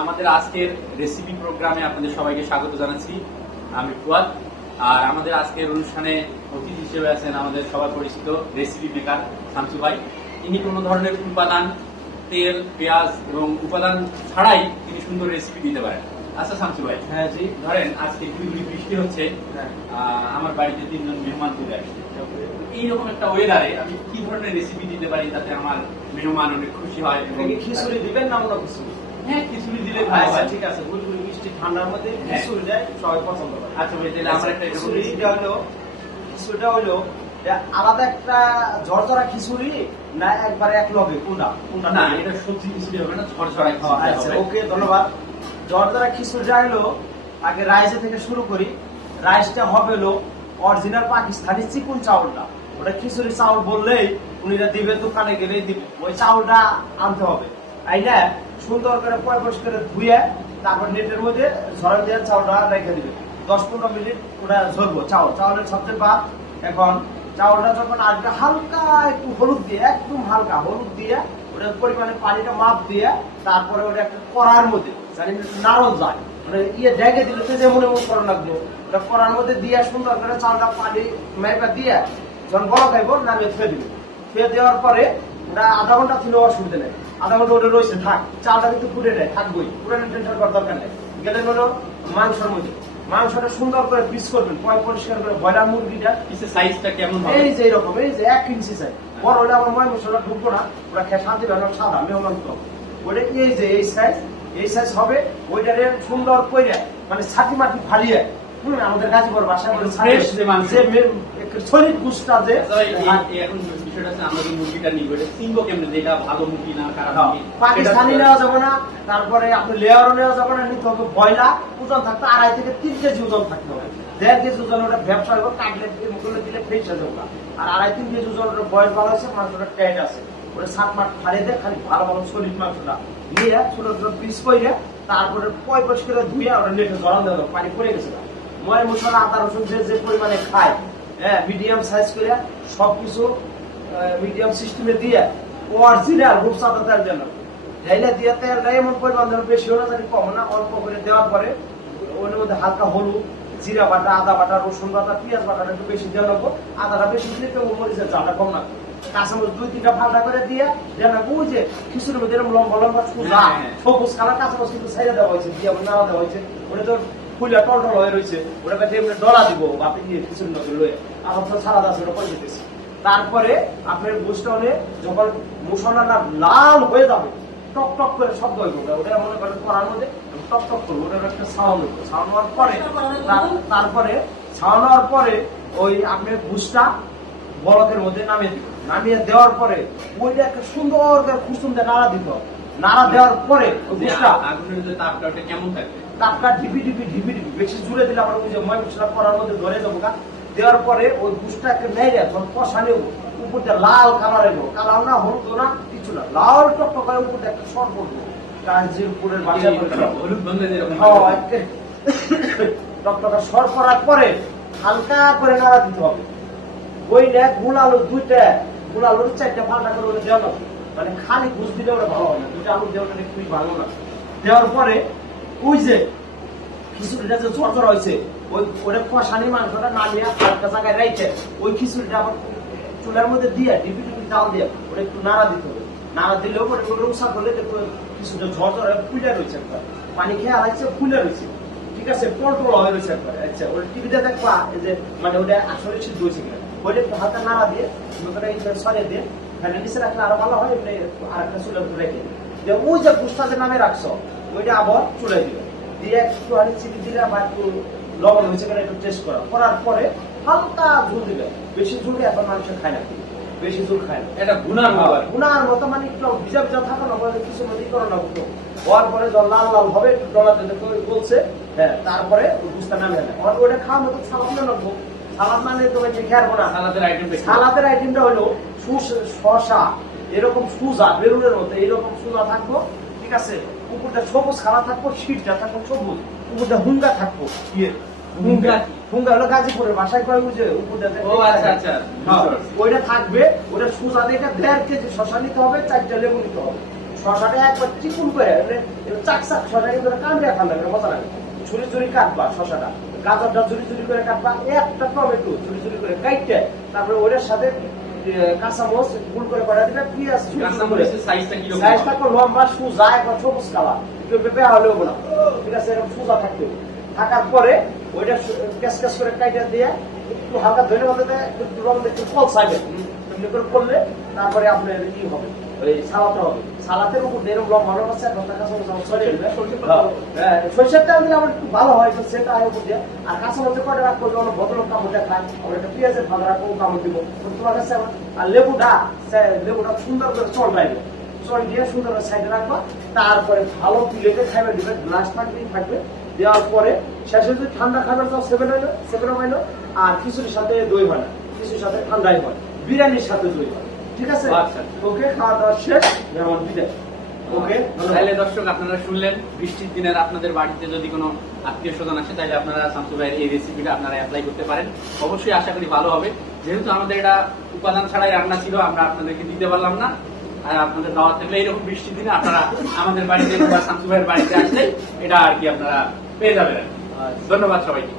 আমাদের আজকের রেসিপি প্রোগ্রামে আপনাদের সবাইকে স্বাগত জানাচ্ছি। আমি ফুয়াদ। আর আমাদের আজকের অনুষ্ঠানে অতিথি হিসেবে আছেন আমাদের সবার পরিচিত রেসিপি মেকার শামসু ভাই। তিনি কোনো ধরনের উপাদান, তেল, পেঁয়াজ এবং উপাদান ছাড়াই তিনি সুন্দর রেসিপি দিতে পারেন। আচ্ছা শামসু ভাই, হ্যাঁ জি, ধরেন আজকে গুড়ি বৃষ্টি হচ্ছে, আমার বাড়িতে 3 জন মেহমান চলে আসছে। এইরকম একটা ওয়েদারে আমি কি ধরনের রেসিপি দিতে পারি যাতে আমার মেহমান অনেক খুশি হয়? খিচুড়ি দিবেন না অন্য কিছু? হ্যাঁ, খিচুড়ি দিলে ভালো আচ্ছা হয়। ঠিক আছে, গুড়গুড়ি মিষ্টি ঠান্ডার মধ্যে খিচুড়ি দেয় সবাই পছন্দ করে। আচ্ছা ভাই, তাহলে আমরা একটা এরকম খিচুড়িটা হলো আলাদা একটা ঝরঝরা খিচুড়ি না একবারে এক লগে কোনটা না, এটা সবজি খিচুড়ি হবে না, ঝরঝরা খিচুড়ি আচ্ছা হবে। ওকে, ধন্যবাদ। ঝরঝরা খিচুড়িটা হলো আগে রাইসে থেকে শুরু করি। রাইসটা হবে হলো অরিজিনাল পাকিস্তানি চিকন চাউলটা। ওটা খিচুড়ি চাউল বললেই উনিরা দিবে, দোকানে গেলেই দিবে। ওই চাউলটা আনতে হবে, আইনা সুন্দর করে পয়পস করে ধুয়ে তারপর নেটের মধ্যে ঝরা দিয়ে চাউলটা রেখে দিবে 10-15 মিনিট। ওটা ঝরবো চাউলের সবচেয়ে ভাত। এখন চাউলটা যখন আসবে হালকা একটু হলুদ দিয়ে, একদম হালকা হলুদ দিয়ে ওটার পরিমাণে পানিটা মাপ দিয়ে তারপরে ওটা একটা কড়ার মধ্যে জানি নাড়ন যায়, মানে ঢেকে দিলে তো যেমন এমন করা লাগবে। ওটা কড়ার মধ্যে দিয়ে সুন্দর করে চালটা পানি মেপা দিয়ে যখন বড় খাইব নামিয়ে থুয়ে দিবে। থুয়ে দেওয়ার পরে ওটা আধা ঘন্টা তুলেও অসুবিধা নেই, আধা ঘন্টা ওটা রয়েছে থাক। চালটা কিন্তু ফুটে নেয়, থাকবোই, পুরানো টেনশন করার দরকার নেই। গেলে হলো মাংসের মধ্যে মাংসটা সুন্দর করে পিস করবেন, পরিষ্কার করে। ব্রয়লার মুরগিটা পিসের সাইজটা কেমন হবে? এই যে এরকম, এই যে 1 ইঞ্চি সাইজ। বড় হলে আমার ময় মশলা ঢুকবো না, ওরা খেয়ে শান্তি পাবে না, সাদা মেহমান তো। ওটা এই যে এই সাইজ হবে। ওইটারে সুন্দর করে মানে ছাটি মাটি ফালিয়ে আমাদের গাজীপুর ভাষায় বলে ফ্রেশ যে মাংস, শরীর গুষ্টা যে। এখন বিষয়টা আছে, আমরা যে মুরগিটা নিব এটা চিনবো কেমনে যে এটা ভালো মুরগি না খারাপ মুরগি? পাকিস্তানি নেওয়া যাবে না, তারপরে আপনি লেয়ারও নেওয়া যাবে না। নিতে হবে ব্রয়লার, ওজন থাকতে 2.5 থেকে 3 কেজি ওজন থাকতে হবে। 1.5 কেজি ওজন ওটা ব্যবসা হবে, কাটলে মুখলে দিলে ফ্রেশ হয়ে যাবে। আর 2.5-3 কেজি ওজন ওটা বয়স ভালো আছে, মাংসটা টাইট আছে। ওটা 7 মাঠ ফাড়িয়ে দেয়, খালি ভালো ভালো শরীর মাংসটা নিয়ে ছোট ছোট পিস করে তারপরে পয়পস করে ধুয়ে ওটা নেটে জড়ান দেওয়া, পানি পড়ে গেছে। ময় মশলা আদা রসুন যে পরিমাণে খায়, হ্যাঁ মিডিয়াম সাইজ করে সবকিছু মিডিয়াম সিস্টেমে দিয়ে অরিজিনাল রূপসাদা তেল দেন, ঢাইলে দিয়ে তেলটা এমন পরিমাণ যেন বেশি হলে জানি কম না, অল্প করে দেওয়ার পরে ওর মধ্যে হালকা হলুদ, জিরা বাটা, আদা বাটা, রসুন বাটা, পেঁয়াজ বাটাটা একটু বেশি দেওয়া লাগবো। আদাটা বেশি দিলে কেউ মরিচের চাটা কম লাগবে। কাঁচামরিচ 2-3টা ফালটা করে দিয়ে দেন। ওই যে খিচুড়ির মধ্যে এরকম লম্বা লম্বা সুজা সবুজ কালার কাঁচামরিচ কিন্তু ছাইড়া দেওয়া হয়েছে, দিয়ে নাড়া দেওয়া হয়েছে। ওটা তো ফুলে টলটল হয়ে রয়েছে, ওটাকে এমনি ডলা দিব আপনি দিয়ে খিচুড়ি নজর লয়ে আমার তো সালাদ আছে ওটা করে দিতেছি। তারপরে আপনার বুঝতে হলে যখন মশলাটা লাল হয়ে যাবে, টক টক করে শব্দ হইব, ওটা মনে করেন করার মধ্যে টক টক করবো, ওটার একটা সাউন্ড হইব। সাউন্ড হওয়ার পরে তারপরে সাউন্ড হওয়ার পরে ওই আপনার ভুষটা বলকের মধ্যে নামিয়ে দিব। নামিয়ে দেওয়ার পরে ওইটা একটা সুন্দর করে খুসুম দিয়ে নাড়া দিতে হবে। নাড়া দেওয়ার পরে ওই ভুষটা আগুনের যে তাপটা ওটা কেমন থাকবে? তাপটা ঢিপি বেশি জুড়ে দিলে আমার ওই যে ময় মশলা করার মধ্যে ধরে দেবো। দেওয়ার পরে ওই ভুষটাকে নেড়ে যখন কষা নেবো, উপরটা লাল কালার এলো, কালার না হলুদ না কিছু না, লাল টক করে উপরটা একটা সর করবো। কাজের উপরের বাজার হলুদ বন্ধে যেরকম টকটকা সর করার পরে হালকা করে নাড়া দিতে হবে। ওই নেক গুল আলু 2টা, গুল আলুর 4টা ফালটা করে ওটা দেওয়া লাগবে। মানে খালি ঘুষ দিলে ওটা ভালো হয় না, 2টা আলু দেওয়াটা খুবই ভালো না। দেওয়ার পরে ওই যে খিচুড়িটা যে ঝরঝরা হয়েছে, ওটা কষানি মাংসটা নামিয়ে হালকা জায়গায় রেখে ওই খিচুড়িটা আবার চুলার মধ্যে দিয়ে ঢিপি চাল দিয়ে ওটা একটু নাড়া দিতে হবে। নাড়া দিলেও পরে রোসা করলে কিছুটা ঝরঝরা ফুলে রয়েছে, একবার পানি খেয়ে আলাইছে ফুলে রয়েছে, ঠিক আছে, টলটল হয়ে রয়েছে একবার। আচ্ছা ওটা টিভিতে দেখবা যে মানে ওটা আসলে সিদ্ধ হয়েছে কিনা, ওইটা একটু হালকা নাড়া দিয়ে সরিয়ে দিয়ে ফ্যানের নিচে রাখলে আরো ভালো হয়। আর একটা চুলের উপরে রেখে যে ওই যে পুষ্টা যে নামে রাখছো ওইটা আবার চুলে দিবে, দিয়ে একটু হানি চিনি দিলে বা একটু লবণ হয়েছে কিনা একটু টেস্ট করার পরে হালকা ঝুল দিবে। বেশি ঝুলকে এখন মানুষ খায় না, বেশি ঝুল খায় না। এটা গুনার মতো মানে একটু ভিজা ভিজা থাকো না, কিছু মধ্যে করো না। হওয়ার পরে জল লাল লাল হবে, একটু ডলা বলছে, হ্যাঁ তারপরে বুঝতে নামে না। ওটা খাওয়ার মতো সালাদ না লাগবো। সালাদ মানে তোমাকে দেখে আসবো না। সালাদের আইটেমটা হলো শসা এরকম সুজা বেরুনের মতো এইরকম সুজা থাকবো, ঠিক আছে, উপরটা সবুজ খালা থাকবো, শীতটা থাকবো সবুজ, উপরটা হুঙ্গা থাকবো। হুঙ্গা হলো গাজীপুরের ভাষায় কয় বুঝে উপরটা। ওইটা থাকবে। ওটা সুজা দেখে 1.5 কেজি শসা নিতে হবে, 4টা লেবু নিতে হবে। শশাটা একবার চিকুন করে চাক চাক শশা কিন্তু কামড়ে খান লাগবে, মজা লাগে। ঝুরি ঝুরি কাটবা শশাটা, গাজরটা ঝুরি ঝুরি করে কাটবা, একটা টমেটো ঝুরি ঝুরি করে কাটতে, তারপরে ওটার সাথে কাঁচামরিচ গুল করে করা দিবে, পেঁয়াজ ঝুরি ঝুরি করে, সাইজটা কি রকম? সাইজটা লম্বা সোজা একবার সবুজ কালার, পেঁপে হলেও না, ঠিক আছে, এরকম সোজা থাকতে হবে। থাকার পরে ওইটা ক্যাশ ক্যাশ করে কাইটা দিয়ে একটু হালকা ধরে মধ্যে দেয়, একটু রং একটু ফল চাইবে, এমনি করে করলে তারপরে আপনার কি হবে, ওই সালাদটা হবে। সালাদের উপর এরকম লম্বা লম্বা আছে, এখন টাকা ছড়িয়ে দেবে। সরিষার তেল দিলে আমার একটু ভালো হয়, সেটা হয় উপর দিয়ে। আর কাঁচা মধ্যে কয়টা রাখবো, যেমন ভদ্রলোক কামড় দেখায়, আমরা একটা পেঁয়াজের ভালো রাখবো, কামড় দিব তোমার কাছে। আর লেবুটা সুন্দর করে চল রাখবে, চল দিয়ে সুন্দর করে সাইডে রাখবা। তারপরে ভালো প্লেটে খাইবে দিবে, গ্লাস থাকবে, দেওয়ার পরে শেষে যদি ঠান্ডা খাবার চাও সেভেন হইলো, আর খিচুড়ির সাথে দই হয় না, খিচুড়ির সাথে ঠান্ডাই হয়, বিরিয়ানির সাথে দই হয়, ঠিক আছে। আচ্ছা। ওকে, খাওয়া দাওয়া শেষ, যেমন বিদায়। ওকে, তাহলে দর্শক আপনারা শুনলেন, বৃষ্টির দিনের আপনাদের বাড়িতে যদি কোনো আত্মীয় স্বজন আসে, তাহলে আপনারা শামসু ভাইয়ের এই রেসিপিটা আপনারা অ্যাপ্লাই করতে পারেন। অবশ্যই আশা করি ভালো হবে। যেহেতু আমাদের এটা উপাদান ছাড়াই রান্না ছিল, আমরা আপনাদেরকে দিতে পারলাম না। আর আপনাদের দাওয়াত থাকলে এইরকম বৃষ্টির দিনে আপনারা আমাদের বাড়িতে বা শামসু ভাইয়ের বাড়িতে আসলে এটা আর কি আপনারা পেয়ে যাবেন। ধন্যবাদ সবাইকে।